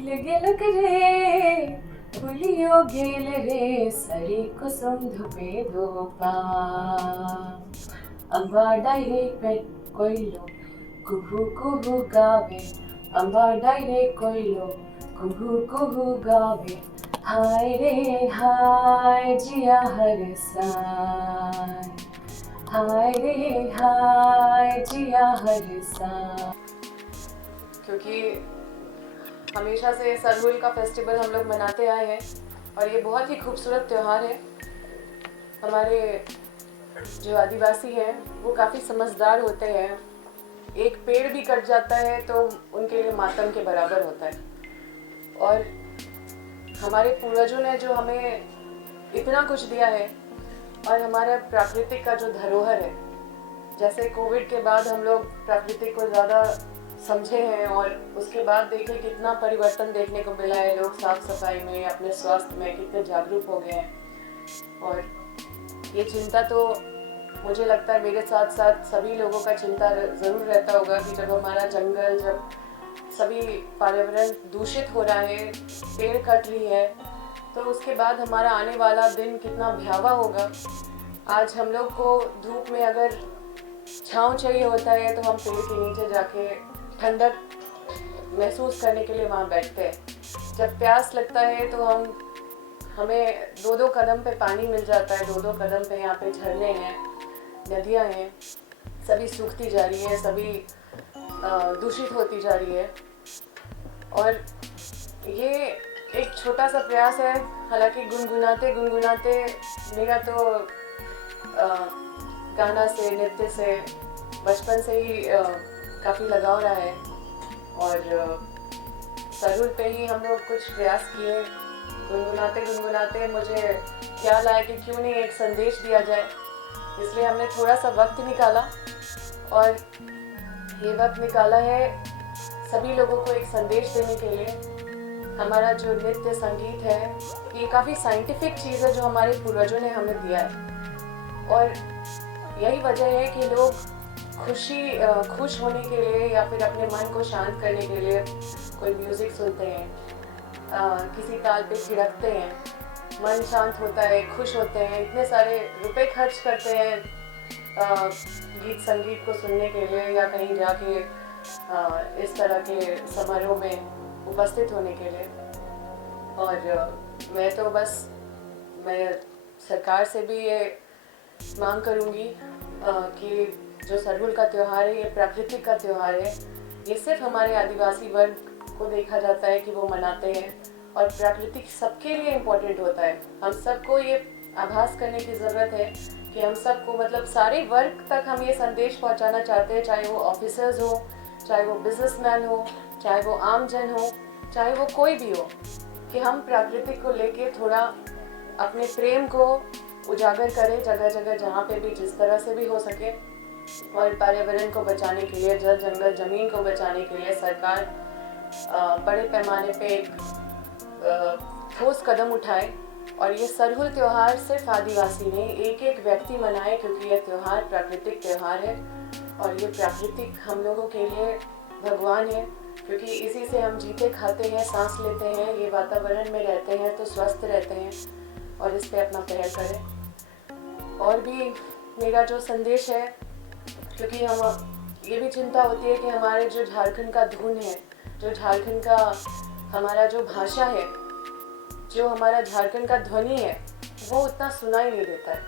गिल गिल करे पुलियो गेल रे सरी कुसुम धुपे दोपा अम्बा डायरेक्ट कोइलो कुहू कुहू गावे अम्बा डायरेक्ट कोइलो कुहू कुहू गावे हाय रे हाय जिया हर साय हाय रे हाय जिया हर साय। क्योंकि हमेशा से सरहुल का फेस्टिवल हम लोग मनाते आए हैं और ये बहुत ही खूबसूरत त्यौहार है। हमारे जो आदिवासी हैं वो काफ़ी समझदार होते हैं। एक पेड़ भी कट जाता है तो उनके लिए मातम के बराबर होता है। और हमारे पूर्वजों ने जो हमें इतना कुछ दिया है और हमारा प्राकृतिक का जो धरोहर है, जैसे कोविड के बाद हम लोग प्राकृतिक को ज़्यादा समझे हैं और उसके बाद देखें कितना परिवर्तन देखने को मिला है। लोग साफ सफाई में, अपने स्वास्थ्य में कितने जागरूक हो गए हैं। और ये चिंता तो मुझे लगता है मेरे साथ साथ सभी लोगों का चिंता ज़रूर रहता होगा कि जब हमारा जंगल, जब सभी पर्यावरण दूषित हो रहा है, पेड़ कट रही है, तो उसके बाद हमारा आने वाला दिन कितना भयावह होगा। आज हम लोग को धूप में अगर छाँव चाहिए होता है तो हम पेड़ के नीचे जाके ठंडक महसूस करने के लिए वहाँ बैठते हैं। जब प्यास लगता है तो हमें दो दो कदम पे पानी मिल जाता है, दो दो कदम पे यहाँ पे झरने हैं, नदियाँ हैं, सभी सूखती जा रही है, सभी दूषित होती जा रही है। और ये एक छोटा सा प्रयास है। हालांकि गुनगुनाते गुनगुनाते मेरा तो गाना से, नृत्य से बचपन से ही काफ़ी लगाव रहा है। और सरहुल पे ही हम लोग कुछ प्रयास किए। गुनगुनाते गुनगुनाते मुझे ख्याल आया कि क्यों नहीं एक संदेश दिया जाए, इसलिए हमने थोड़ा सा वक्त निकाला और ये वक्त निकाला है सभी लोगों को एक संदेश देने के लिए। हमारा जो नृत्य संगीत है ये काफ़ी साइंटिफिक चीज़ है जो हमारे पूर्वजों ने हमें दिया है। और यही वजह है कि लोग खुश होने के लिए या फिर अपने मन को शांत करने के लिए कोई म्यूज़िक सुनते हैं, किसी ताल पे थिरकते हैं, मन शांत होता है, खुश होते हैं, इतने सारे रुपए खर्च करते हैं गीत संगीत को सुनने के लिए या कहीं जाके इस तरह के समारोह में उपस्थित होने के लिए। और मैं सरकार से भी ये मांग करूँगी कि जो सरहुल का त्यौहार है, ये प्राकृतिक का त्यौहार है। ये सिर्फ हमारे आदिवासी वर्ग को देखा जाता है कि वो मनाते हैं और प्राकृतिक सबके लिए इम्पोर्टेंट होता है। हम सबको ये आभास करने की ज़रूरत है कि हम सबको, मतलब सारे वर्ग तक हम ये संदेश पहुंचाना चाहते हैं, चाहे वो ऑफिसर्स हो, चाहे वो बिजनेसमैन हो, चाहे वो आम जन हो, चाहे वो कोई भी हो, कि हम प्राकृतिक को लेके थोड़ा अपने प्रेम को उजागर करें जगह जगह, जहाँ पे भी जिस तरह से भी हो सके। और पर्यावरण को बचाने के लिए, जल जंगल ज़मीन को बचाने के लिए सरकार बड़े पैमाने पे एक ठोस कदम उठाए और ये सरहुल त्यौहार सिर्फ आदिवासी नहीं, एक एक व्यक्ति मनाए, क्योंकि यह त्यौहार प्राकृतिक त्यौहार है। और ये प्राकृतिक हम लोगों के लिए भगवान है, क्योंकि इसी से हम जीते खाते हैं, सांस लेते हैं, ये वातावरण में रहते हैं तो स्वस्थ रहते हैं। और इस पे अपना पहल करें। और भी मेरा जो संदेश है, क्योंकि हम ये भी चिंता होती है कि हमारे जो झारखंड का धुन है, जो झारखंड का हमारा जो भाषा है, जो हमारा झारखंड का ध्वनि है, वो उतना सुनाई नहीं देता है।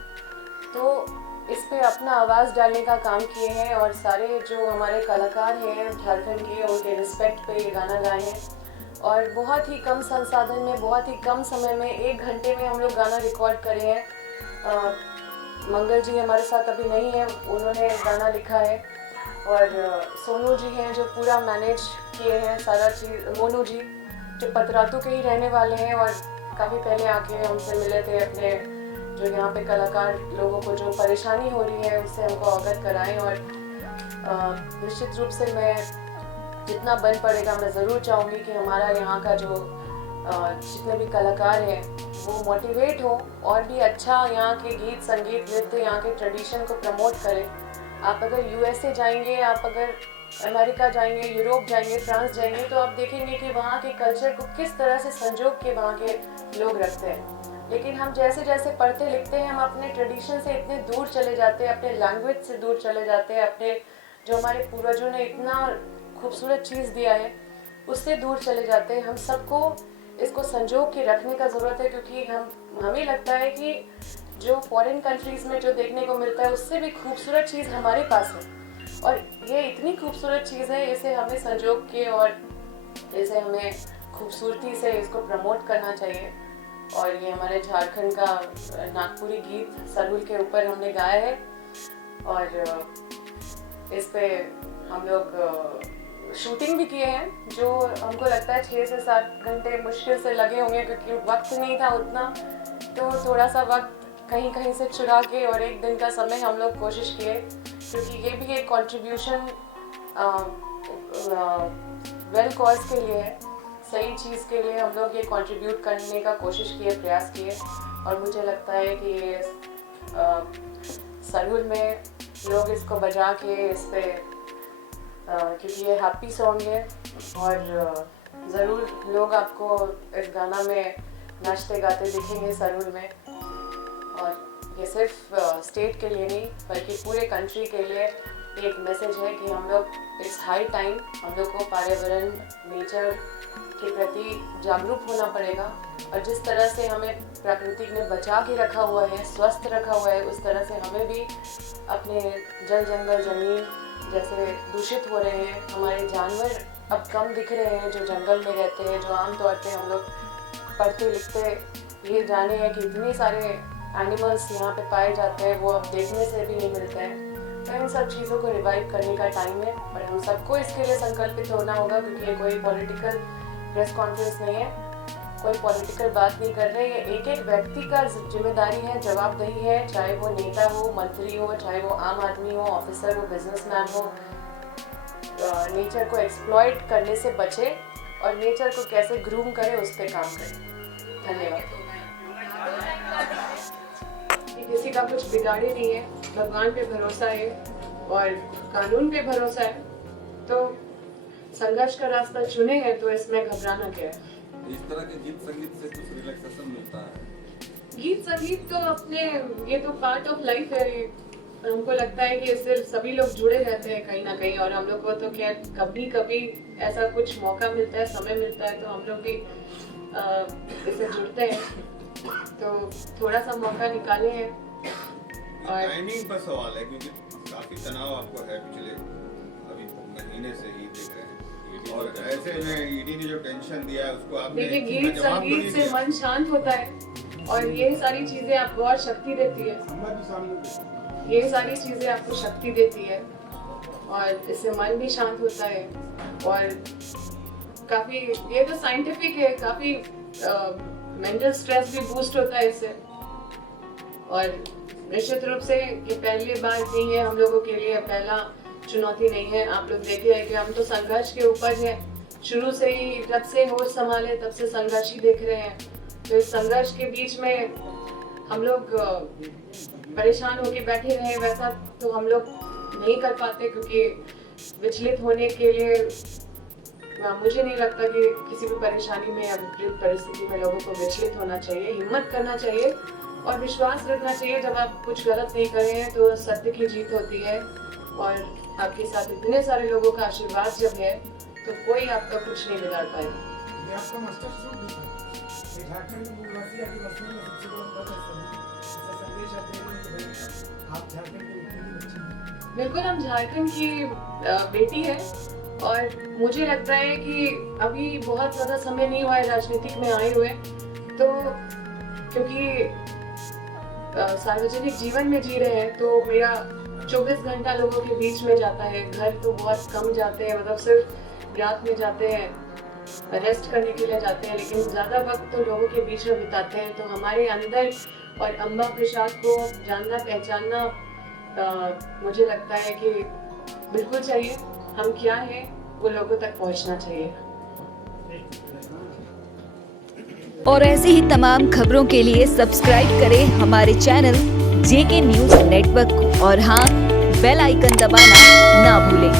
तो इस पे अपना आवाज़ डालने का काम किए हैं और सारे जो हमारे कलाकार हैं झारखंड के, उनके रिस्पेक्ट पे ये गाना गाए हैं। और बहुत ही कम संसाधन में, बहुत ही कम समय में, 1 घंटे में हम लोग गाना रिकॉर्ड करे हैं। मंगल जी हमारे साथ अभी नहीं है, उन्होंने गाना लिखा है। और सोनू जी हैं जो पूरा मैनेज किए हैं सारा चीज़। मोनू जी जो पतरातू के ही रहने वाले हैं और काफ़ी पहले आके हमसे मिले थे, अपने जो यहाँ पे कलाकार लोगों को जो परेशानी हो रही है उससे हमको अवगत कराएं। और निश्चित रूप से मैं जितना बन पड़ेगा मैं ज़रूर चाहूँगी कि हमारा यहाँ का जो जितने भी कलाकार हैं वो मोटिवेट हो और भी अच्छा यहाँ के गीत संगीत नृत्य, यहाँ के ट्रेडिशन को प्रमोट करें। आप अगर यूएसए जाएंगे, आप अगर अमेरिका जाएंगे, यूरोप जाएंगे, फ्रांस जाएंगे, तो आप देखेंगे कि वहाँ के कल्चर को किस तरह से संजो के वहाँ के लोग रखते हैं। लेकिन हम जैसे जैसे पढ़ते लिखते हैं, हम अपने ट्रेडिशन से इतने दूर चले जाते हैं, अपने लैंग्वेज से दूर चले जाते हैं, अपने जो हमारे पूर्वजों ने इतना खूबसूरत चीज़ दिया है उससे दूर चले जाते हैं। हम सबको इसको संजो के रखने का ज़रूरत है, क्योंकि हमें लगता है कि जो फॉरेन कंट्रीज़ में जो देखने को मिलता है उससे भी खूबसूरत चीज़ हमारे पास है, और ये इतनी खूबसूरत चीज़ है, इसे हमें संजो के और इसे हमें खूबसूरती से इसको प्रमोट करना चाहिए। और ये हमारे झारखंड का नागपुरी गीत सरहुल के ऊपर हमने गाया है, और इस पे हम लोग शूटिंग भी किए हैं, जो हमको लगता है 6 से 7 घंटे मुश्किल से लगे होंगे, क्योंकि वक्त नहीं था उतना, तो थोड़ा सा वक्त कहीं कहीं से चुरा के और 1 दिन का समय हम लोग कोशिश किए, क्योंकि ये भी एक कंट्रीब्यूशन वेल कॉज के लिए है, सही चीज़ के लिए हम लोग ये कंट्रीब्यूट करने का कोशिश किए, प्रयास किए। और मुझे लगता है कि ये सरहुल में लोग इसको बजा के इस पे क्योंकि ये हैप्पी सॉन्ग है, और ज़रूर लोग आपको इस गाना में नाचते गाते दिखेंगे सरहुल में। और ये सिर्फ स्टेट के लिए नहीं बल्कि पूरे कंट्री के लिए एक मैसेज है कि हम लोग इट्स हाई टाइम, हम लोग को पर्यावरण, नेचर के प्रति जागरूक होना पड़ेगा। और जिस तरह से हमें प्रकृति ने बचा के रखा हुआ है, स्वस्थ रखा हुआ है, उस तरह से हमें भी अपने जल जंगल ज़मीन जैसे दूषित हो रहे हैं, हमारे जानवर अब कम दिख रहे हैं जो जंगल में रहते हैं, जो आमतौर पे हम लोग पढ़ते लिखते ये जाने हैं कि इतने सारे एनिमल्स यहाँ पे पाए जाते हैं, वो अब देखने से भी नहीं मिलते हैं। तो इन सब चीज़ों को रिवाइव करने का टाइम है, और हम सबको इसके लिए संकल्पित होना होगा, क्योंकि ये कोई पॉलिटिकल प्रेस कॉन्फ्रेंस नहीं है, कोई पॉलिटिकल बात नहीं कर रहे हैं। एक एक व्यक्ति का जिम्मेदारी है, जवाबदेही है, चाहे वो नेता हो, मंत्री हो, चाहे वो आम आदमी हो, ऑफिसर हो, बिजनेसमैन हो। नेचर को एक्सप्लॉइट करने से बचे और नेचर को कैसे ग्रूम करे उस पर काम करें। धन्यवाद। किसी का कुछ बिगाड़े नहीं है, भगवान पे भरोसा है और कानून पे भरोसा है, तो संघर्ष का रास्ता चुने हैं, तो इसमें घबराना क्या है। इस तरह के गीत संगीत से कुछ रिलैक्सेशन मिलता है। गीत संगीत तो अपने ये तो पार्ट ऑफ लाइफ है, हमको लगता है कि इससे सभी लोग जुड़े रहते हैं कहीं ना कहीं, और हम लोग को तो क्या कभी कभी ऐसा कुछ मौका मिलता है, समय मिलता है, तो हम लोग भी इससे जुड़ते हैं, तो थोड़ा सा मौका निकाले हैं। और टाइमिंग पर सवाल है, क्योंकि काफी तनाव आपको है पिछले अभी महीने से ही देख रहे हैं, और ऐसे में ईडी ने जो टेंशन दिया है उसको आपने देखिए, गीत संगीत से मन शांत होता है, और ये सारी चीजें आपको और शक्ति देती है, ये सारी चीजें आपको शक्ति देती है, और इससे मन भी शांत होता है, और काफी ये तो साइंटिफिक है, काफी मेंटल स्ट्रेस भी बूस्ट होता है इससे। और निश्चित रूप से ये पहली बार नहीं है हम लोगों के लिए, पहला चुनौती नहीं है। आप लोग देखिए कि हम तो संघर्ष के ऊपर है, शुरू से ही, जब से होश संभाले तब से संघर्ष ही देख रहे हैं। तो इस संघर्ष के बीच में हम लोग परेशान होकर बैठे रहे, वैसा तो हम लोग नहीं कर पाते, क्योंकि विचलित होने के लिए मुझे नहीं लगता कि किसी भी परेशानी में या विपरीत परिस्थिति में लोगों को विचलित होना चाहिए। हिम्मत करना चाहिए और विश्वास रखना चाहिए। जब आप कुछ गलत नहीं कर रहे हैं तो सत्य की जीत होती है, और आपके साथ इतने सारे लोगों का आशीर्वाद जब है तो कोई आपका कुछ नहीं बिगाड़ पाएगा। बिल्कुल, हम झारखंड की बेटी है, और मुझे लगता है कि अभी बहुत ज़्यादा समय नहीं हुआ है राजनीतिक में आए हुए, तो क्योंकि सार्वजनिक जीवन में जी रहे हैं, तो मेरा 24 घंटा लोगों के बीच में जाता है। घर तो बहुत कम जाते हैं, मतलब सिर्फ रात में जाते हैं, रेस्ट करने के लिए जाते हैं, लेकिन ज़्यादा वक्त तो लोगों के बीच में बिताते हैं। तो हमारे अंदर और अम्बा प्रसाद को जानना, पहचानना मुझे लगता है कि बिल्कुल चाहिए। हम क्या हैं वो लोगों तक पहुंचना चाहिए। और ऐसे ही तमाम खबरों के लिए सब्सक्राइब करें हमारे चैनल JK न्यूज़ नेटवर्क को, और हाँ, बेल आइकन दबाना ना भूलें।